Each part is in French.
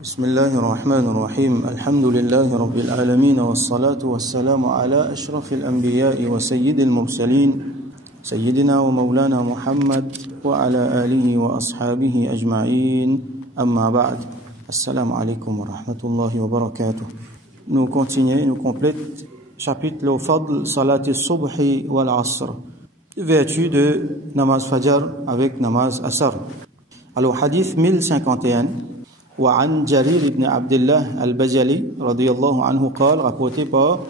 بسم الله الرحمن الرحيم الحمد لله رب العالمين والصلاة والسلام على أشرف الأنبياء وسيد المرسلين سيدنا ومولانا محمد وعلى آله وأصحابه أجمعين أما بعد السلام عليكم ورحمة الله وبركاته. Nous continuons, nous complète chapitre le Fadl Salat al-Subhi wal-Asr, vertu de namaz Fajr avec namaz Asr. Alors hadith 1051. وعن جرير بن عبد الله البجلي رضي الله عنه قال, rapporté par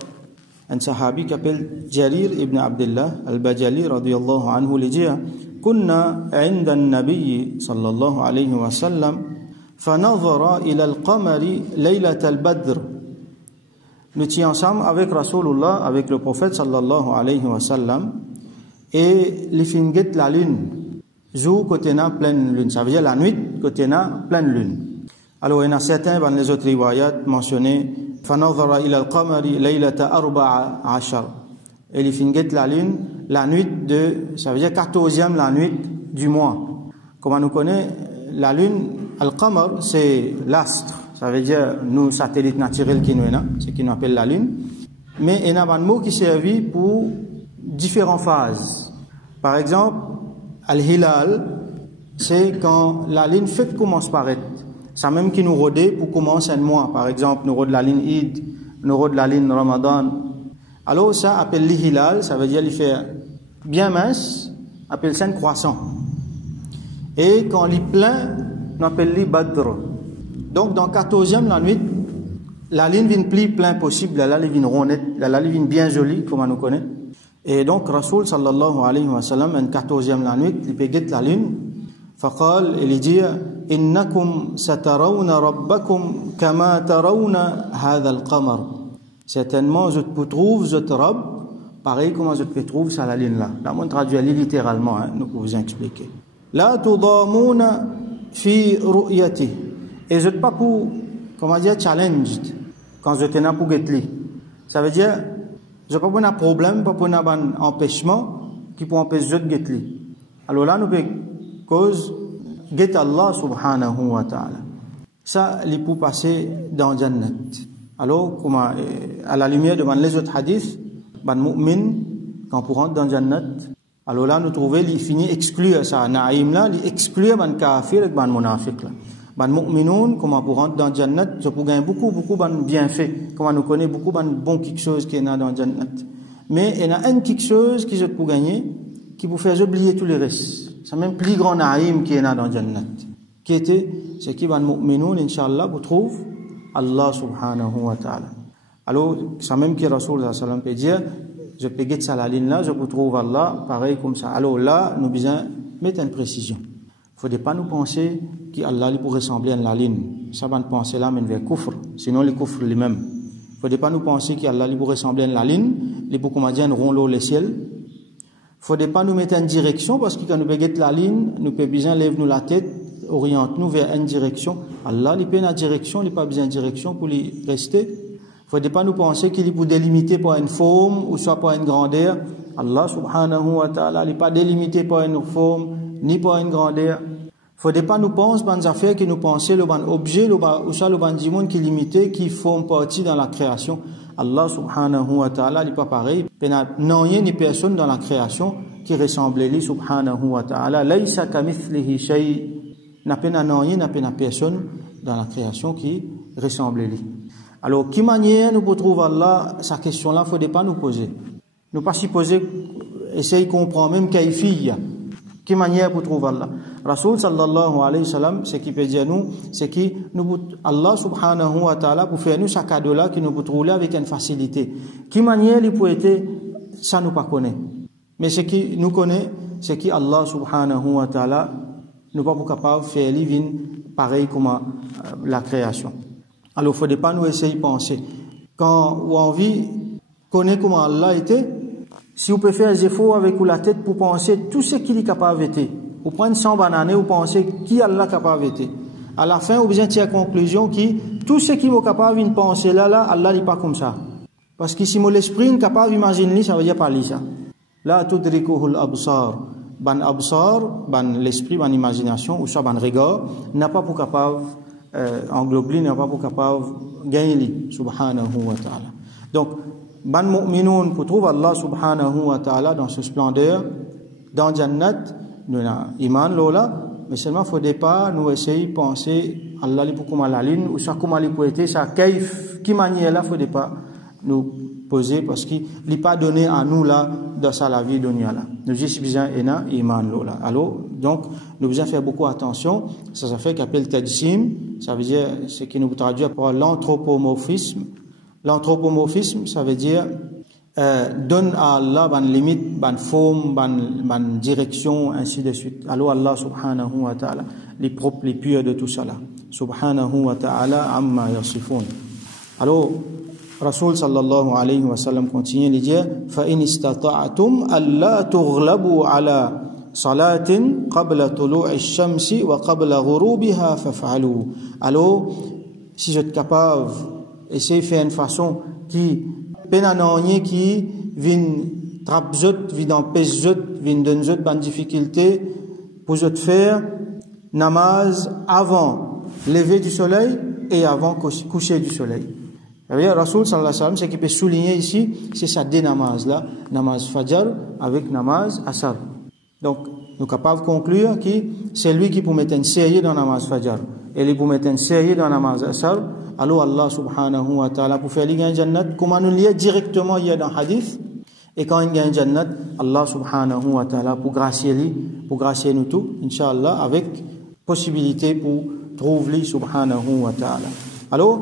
un sahabi qui s'appelle Jarir ibn Abdullah al-Bajali رضي الله عنه, il dit كنا عند النبي صلى الله عليه وسلم فنظر إلى القمر ليلة البدر. Nous étions ensemble avec Rasulullah, avec le prophète sallallahu alayhi wa sallam, et les finguet la lune jour côté na pleine lune, ça veut dire la nuit côté na pleine lune. Alors, il y en a certains dans les autres riwayat mentionnés فَنَظَرَ إِلَى الْقَمَرِ لَيْلَةَ 14. Et il finit la lune, la nuit de, ça veut dire 14e la nuit du mois. Comme on nous connaît, la lune, Al-Qamar, c'est l'astre. Ça veut dire, nous, satellite naturel qui nous est là, c'est qui nous appelle la lune. Mais il y a un mot qui servit pour différentes phases. Par exemple, Al-Hilal, c'est quand la lune fait commence par être. Ça même qui nous rôdait pour commencer un mois. Par exemple, nous rôde la ligne Eid, nous rôde la ligne Ramadan. Alors ça appelle l'Hilal, ça veut dire il fait bien mince, appelle ça un croissant. Et quand il est plein, on appelle lui Badr. Donc dans 14e la nuit, la ligne vient plus plein possible, la ligne vient rondette, la ligne vient bien jolie, comme on nous connaît. Et donc Rasoul sallallahu alayhi wa sallam, en 14e la nuit, il péguette la lune. فقال, il dit إنكم سترون ربكم كما ترون هذا القمر. Certainement, je te trouve, je te robe, pareil comme je te trouve sur la ligne là. Là, on traduit littéralement, hein, nous pouvons vous expliquer. لا تضامون في رؤيته. Et je te pas pour, comment dire, challenged, quand je t'ai pour guetli. Ça veut dire, je pas pour un problème, pas pour un empêchement qui peut empêcher de guetli. Alors là, nous pouvons cause get Allah subhanahu wa ta'ala. Ça, il peut passer dans Jannat. Alors, comment, à la lumière de les autres hadiths, ban mu'min, quand on rentre dans Jannat, alors là, nous trouvons, il finit exclure ça. Naïm là, il exclure ban kafir et ban munafiq là. Ban mu'minoun, comment on rentre dans Jannat, je peux gagner beaucoup ban bienfaits. Comment nous connaît beaucoup ban bon quelque chose qui est là dans Jannat. Mais il y a un quelque chose qui je peux gagner, qui vous fait oublier tous les restes. C'est même plus grand naïm qui est là dans Jannat. Qui était, c'est qui van mu'minoun, Inch'Allah, vous trouve Allah subhanahu wa ta'ala. Alors, c'est même qui Rasoul sallallahu alayhi wa sallam peut dire, je peux guetter ça la ligne là, je vous trouve Allah, pareil comme ça. Alors là, nous besoin mettre une précision. Il ne faudrait pas nous penser qu'Allah pourrait ressembler à la ligne. Ça va nous penser là, mais vers kufr. Sinon, les kufr lui-même. Il ne faudrait pas nous penser qu'Allah pourrait ressembler à la ligne. Les pour comment dire, rond l'eau le ciel. Il ne faudrait pas nous mettre en direction, parce que quand nous guettons la ligne, nous pouvons bien lever nous la tête, orienter-nous vers une direction. Allah, il peut une direction, il n'a pas besoin de direction pour y rester. Il ne faudrait pas nous penser qu'il est pour délimiter par une forme, ou soit par une grandeur. Allah subhanahu wa ta'ala, il n'est pas délimité par une forme, ni par une grandeur. Il ne faudrait pas nous penser par des affaires qui nous pensaient, le bon objet, ou soit le bon monde qui est limité, qui forme partie dans la création. Allah subhanahu wa ta'ala, il n'est pas pareil. Il n'y a rien ni personne dans la création qui ressemble à lui subhanahu wa ta'ala. Laysa kamithlihi shay. N'a pas rien, n'a pas personne dans la création qui ressemble à lui. Alors, qui manière nous pouvons trouver Allah, sa question-là, il ne faudrait pas nous poser. Nous pas s'y poser, essayer de comprendre même kayfiyya. Qui manière pour trouver Allah? Rasoul sallallahu alayhi wa sallam, ce qui peut dire nous, c'est que nous, Allah subhanahu wa ta'ala, pour faire nous ce cadeau-là, qui nous peut trouver avec une facilité. Qui manière il peut être, ça nous pas connaît. Mais ce qui nous connaît, c'est que Allah subhanahu wa ta'ala, nous pas capable de faire living pareil comme la création. Alors, il ne faudrait pas nous essayer de penser. Quand on a envie de connaître comment Allah était, si vous pouvez faire des efforts avec la tête pour penser tout ce qu'il est capable d'être, vous prenez 100 bananes, vous pensez qui Allah est capable d'être. À la fin, vous besoin de tirer la conclusion qui, tout ce qui est capable de penser là, Allah n'est pas comme ça. Parce que si mon esprit est capable d'imaginer, ça veut dire pas ça. La tudrikuhul absar. Ban absar, ban l'esprit, ban imagination, ou soit ban regard, n'a pas pour capable englobe li, n'est pas pour capable gagner li, subhanahu wa ta'ala. Donc, ban mu'minoun pour trouver Allah subhanahu wa ta'ala dans ce splendeur, dans Jannat, nous avons iman lola, mais seulement faut pas nous essayer de penser Allah li pour comment la ligne, ou ça comment li pour être, ça kaif, qui manière là, faut pas nous poser parce qu'il n'est pas donné à nous là, dans sa la vie dunya là. Nous avons besoin ena iman lola. Alors, donc, nous devons faire beaucoup attention, ça fait qu'appelle tajsim, ça veut dire, ce qui nous traduit par l'anthropomorphisme. L'anthropomorphisme, ça veut dire donne à Allah une limite, une forme, une direction, ainsi de suite. Alors Allah subhanahu wa ta'ala, les propres, les purs de tout cela. Subhanahu wa ta'ala amma yasifun. Alors, Rasul sallallahu alayhi wa sallam continue de dire فَإِنِ اسْتَطَعْتُمْ أَلَّا تُغْلَبُوا عَلَى صَلَاةٍ قَبْلَ طُلُوعِ الشَّمْسِ وَقَبْلَ غُرُوبِهَا فَافْعَلُوا. Alors, si vous êtes capable, essayez de faire une façon qui pénanonier qui vient trappe zot, vient empêcher zot, vient donner zot bonne difficulté pour zot faire namaz avant lever du soleil et avant coucher du soleil. Rasul sallallahu alayhi wa sallam, ce qui peut souligner ici, c'est ça deux namaz là, namaz fajr avec namaz asar. Donc, nous sommes capables de conclure que c'est lui qui peut mettre une série dans namaz fajr et lui peut mettre une série dans namaz asar. Alors Allah subhanahu wa ta'ala pour faire gagner jannat, comment nous lier directement il y a dans hadith, et quand il gagne jannat, Allah subhanahu wa ta'ala pour gracier nous tout, inshallah, avec possibilité pour trouver lui subhanahu wa ta'ala. Alors,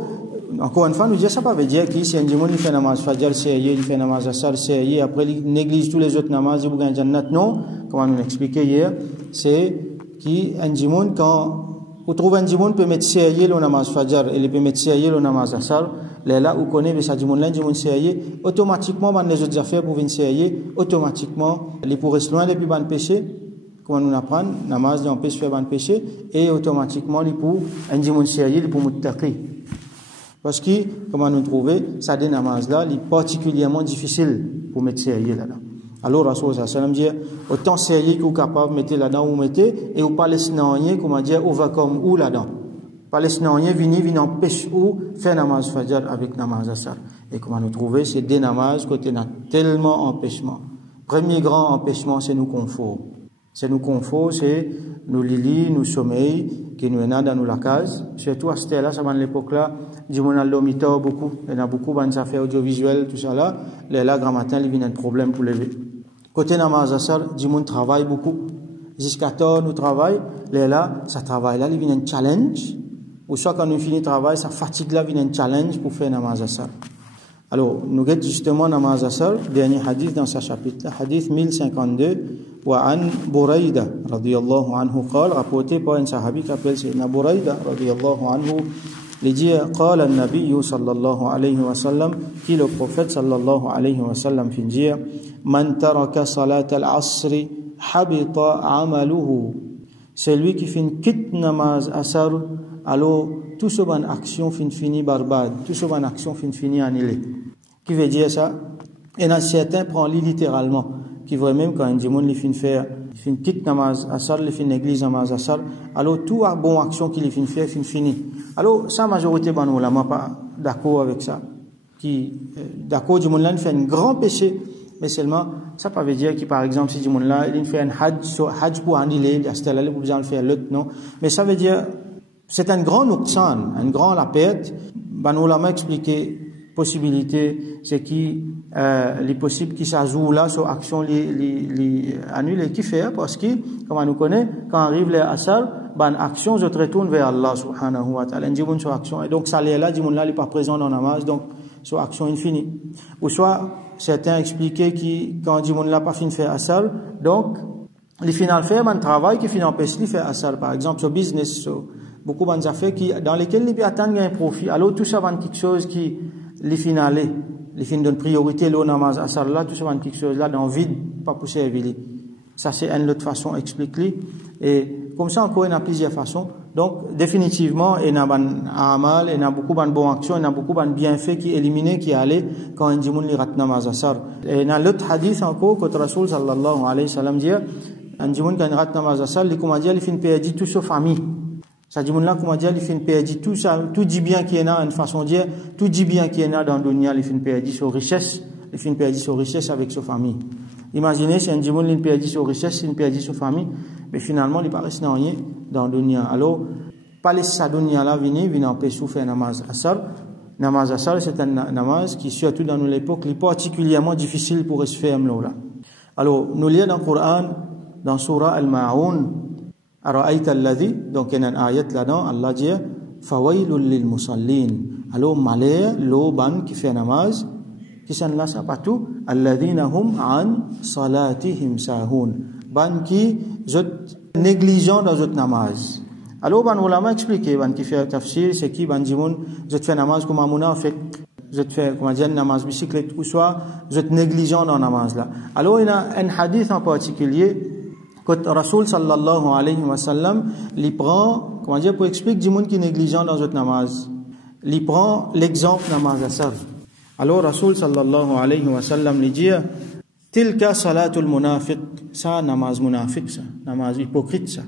encore une fois, nous disons ça pas veut dire que si un dimanche il fait namaz fajr, il fait namaz asar, après il néglige tous les autres namaz pour gagner jannat. Non, comme on nous expliqué hier, c'est qu'un dimanche quand vous trouvez un dimanche peut mettre sérieux le namaz fajr et il peut mettre sérieux le namaz asar, là où connaît mais ça dimanche là dimanche sérieux, automatiquement dans les autres affaires pour venir sérieux, automatiquement les pour rester loin depuis ban péché, comme nous apprend namaz on peut faire ban péché et automatiquement les pour un dimanche sérieux les pour muttaqi. Parce que comment nous trouver ça des namaz là, est particulièrement difficile pour mettre sérieux là-dedans. Alors Rasul sallallahu alayhi wa sallam dit autant sérieux que vous capable mettre là-dedans ou mettez et vous palestinien comment dire overcome ou là-dedans. Palestinien vini empêche ou faire namaz fajr avec namaz asar. Et comment nous trouver c'est des namaz côté n'a tellement empêchement. Premier grand empêchement c'est nous confort. C'est nous confort, c'est nous lili, nous sommeil qui nous est dans nous la case. Surtout à cette là, ça va à l'époque là, du monde à l'omito beaucoup, il y a beaucoup de affaires audiovisuelles tout ça là. Là grand matin il vient un problème pour lever. Côté namaz asar, du monde travaille beaucoup. Jusqu'à temps nous travaille, là ça travaille là, il vient un challenge. Ou soit quand nous finit le travail, ça fatigue là, vient un challenge pour faire namaz asar. Alors, nous avons justement namaz asar, dernier hadith dans ce chapitre, hadith 1052, وعن بريدة رضي الله عنه قال rapporté par un sahabi qui appelle Sayyidina Burayda رضي الله عنه il dit قال النبي صلى الله عليه وسلم qui le prophète صلى الله عليه وسلم في dire من ترك صلاة العصر حبط عمله celui qui fait une quitte namaz asar alors tout ce bonne action fini barbade tout ce bonne action fini annulé qui veut dire ça et dans certains prend littéralement qui voit même quand un dimanche il finit faire fin quitte namaz asar il finit l'église namaz asar alors tout a bon action qu'il finit faire fini alors ça majorité ban ulama pas d'accord avec ça qui d'accord dimanche là il fait un grand péché mais seulement ça pas veut dire que par exemple si dimanche là il fait un hajj pour annuler à ce là pour besoin faire l'autre non mais ça veut dire c'est un grand nuqsan un grand la perte ban ulama expliquer possibilité c'est qui les possibles qui s'ajoute là sur action les annuler qui fait parce que comme on nous connaît quand arrive les asar ban action je retourne vers Allah subhanahu wa ta'ala dit sur action et donc ça là dit là il pas présent dans namaz donc sur action infinie ou soit certains expliquaient qui quand dit là pas fin faire asar donc les final faire un travail qui fin empêche lui faire asar par exemple sur business sur beaucoup de affaires qui dans lesquelles il peut atteindre un profit alors tout ça va quelque chose qui les finales les fins donne priorité le namaz asar là tout ça va quelque chose là dans vide pas pour servir ça c'est une autre façon expliquer et comme ça encore il y a plusieurs façons donc définitivement il y a ban amal il y a beaucoup de bonnes actions il y a beaucoup de bienfaits qui éliminés qui allaient quand un dimoun li rat namaz asar et dans l'autre hadith encore que Rasul sallallahu alayhi wa sallam dit un dimoun qui rat namaz asar il comment dire il fin perdre toute sa famille Ça dit, là, comment dire, il fait une perdre tout ça, tout dit bien qu'il y en a, une façon de dire, tout dit bien qu'il y en a dans le dunya, il fait une perdre sur richesse, il fait une perdre sur richesse avec sa famille. Imaginez, si un dit, il perd sur richesse, il perd sur famille, mais finalement, il paraît dans rien dans le dunya. Alors, pas laisser sa dunya là venir en paix faire namaz asar. Namaz asar, c'est un namaz qui, surtout dans l'époque, est particulièrement difficile pour se faire là. Alors, nous lisons dans le Coran, dans Surah Al-Ma'oun, Ara'ayta alladhi, donc il y a une ayat là-dedans, Allah dit, Fawailul lil musallin. Alors, malheur, l'eau ban qui fait namaz, qui s'en là ça partout, alladhina hum an salatihim sahun. Ban qui, négligent dans votre namaz. Alors, ban ulama expliqué, ban qui fait tafsir, c'est qui, ban dimoun, je fais namaz comme amouna, fait, je fais, comment dire, namaz bicyclette, ou soit, je négligent dans namaz là. Alors, il y a un hadith en particulier, que Rasoul sallallahu alayhi wa sallam, il prend, comment dire, pour expliquer du monde qui est négligent dans votre namaz. Il prend l'exemple namaz asar. Alors, Rasoul sallallahu alayhi wa sallam, il dit, tilka salatul munafiq, ça, namaz munafiq, ça, namaz hypocrite, ça.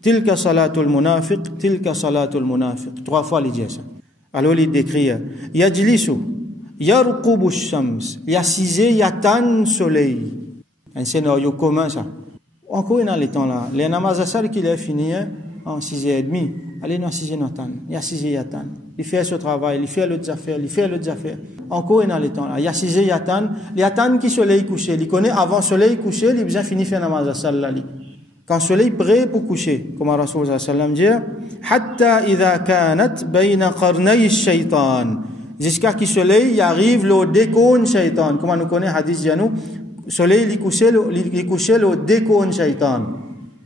Tilka salatul munafiq, tilka salatul munafiq. 3 fois, il dit ça. Alors, il décrit, yajlisu, yarqubu shams, yassisé, yatan soleil. Un scénario commun, ça. Encore dans les temps là, les namaz asar qu'il est fini en 6h30, allez dans 6h il y a 6h yatan, il fait ce travail, il fait l'autre affaire, il fait l'autre affaire. Encore dans les temps là, il y a 6h yatan qui soleil couché, il connaît avant soleil couché, il bien fini faire namaz asar là. Quand soleil prêt pour coucher, comme Rasoul sallallahu dit, hatta idha kanat bayna qarnay ash-shaytan, jusqu'à que soleil arrive le décon shaytan, comme nous connaît hadith Janou. Soleil, il couchait le décon shaitan.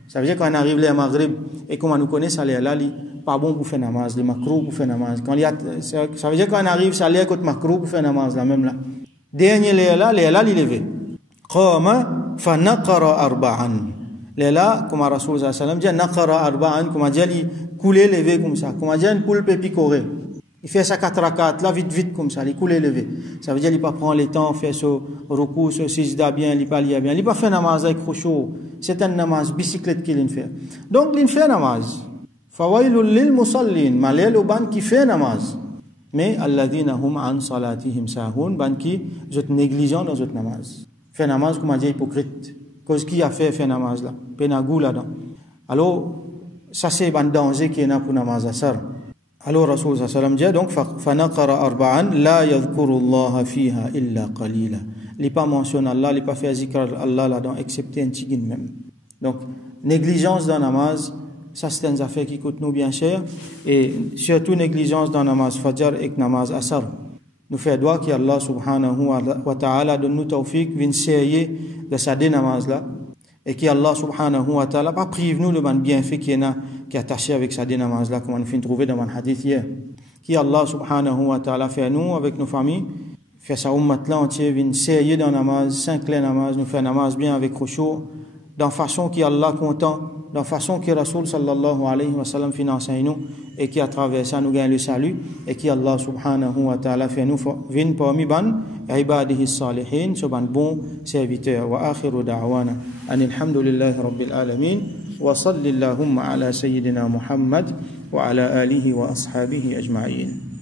Ça veut dire quand on arrive là à Maghrib, et comme on nous connaît, ça là, pas bon pour faire namaz, les macro pour faire namaz. Ça veut dire quand on arrive, ça l'air côté macro pour faire namaz, là même là. Dernier là, il levé. Qama fa naqara arba'an. Là, comme Rasoul sallallahu alayhi wa sallam dit, naqara arba'an, comme on dit, il coulait levé comme ça. Comme on dit, une poule peut picorer. Il fait ça 4 rakats, là, vite, comme ça, il coule élevé. Ça veut dire, il pas prendre le temps, faire ce recours, ce sijda bien, il pas lire bien. Il pas faire namaz avec khushu'. C'est un namaz, bicyclette qu'il fait. Donc, il fait namaz. Fawailul lil musallin, malheur au ban qui fait namaz. Mais, alladhina hum an salatihim sahun, ban qui, je négligent dans votre namaz. Fait namaz, comme on dit, hypocrite. Cause qui a fait namaz là? Penagou là-dedans. Alors, ça c'est un danger qui est là pour namaz asar. Alors, Rasoul sallallahu alayhi wa sallam dit, donc, fanaqara arba'an, la yadhkuru Allah fiha illa qalila. Il n'est pas mentionné Allah, il n'est pas fait zikr Allah là-dedans, excepté un tigin même. Donc, négligence dans namaz, ça c'est une affaire qui coûte nous bien cher, et surtout négligence dans namaz fajr et namaz asar. Nous faisons droit qu'Allah subhanahu wa ta'ala donne nous tawfiq, vin sérieux de sa namaz là, et qu'Allah subhanahu wa ta'ala pas prive nous le bienfait qui est attaché avec sa namaz là, comme on finit trouver dans mon hadith hier. Qui Allah subhanahu wa ta'ala fait nous, avec nos familles, fait sa ummat là entier, vin sérieux dans namaz, 5 clés namaz, nous fait namaz bien avec khushu', dans façon qui Allah content, dans façon que Rasoul sallallahu alayhi wa sallam finance nous, et qui à travers ça nous gagne le salut, et qui Allah subhanahu wa ta'ala fait nous vin parmi ban ibadihi salihin, ce ban bon serviteur. Wa akhiru da'wana anil hamdulillahi rabbil alamin, wa salli allahumma ala sayyidina Muhammad wa ala alihi wa ashabihi ajma'in.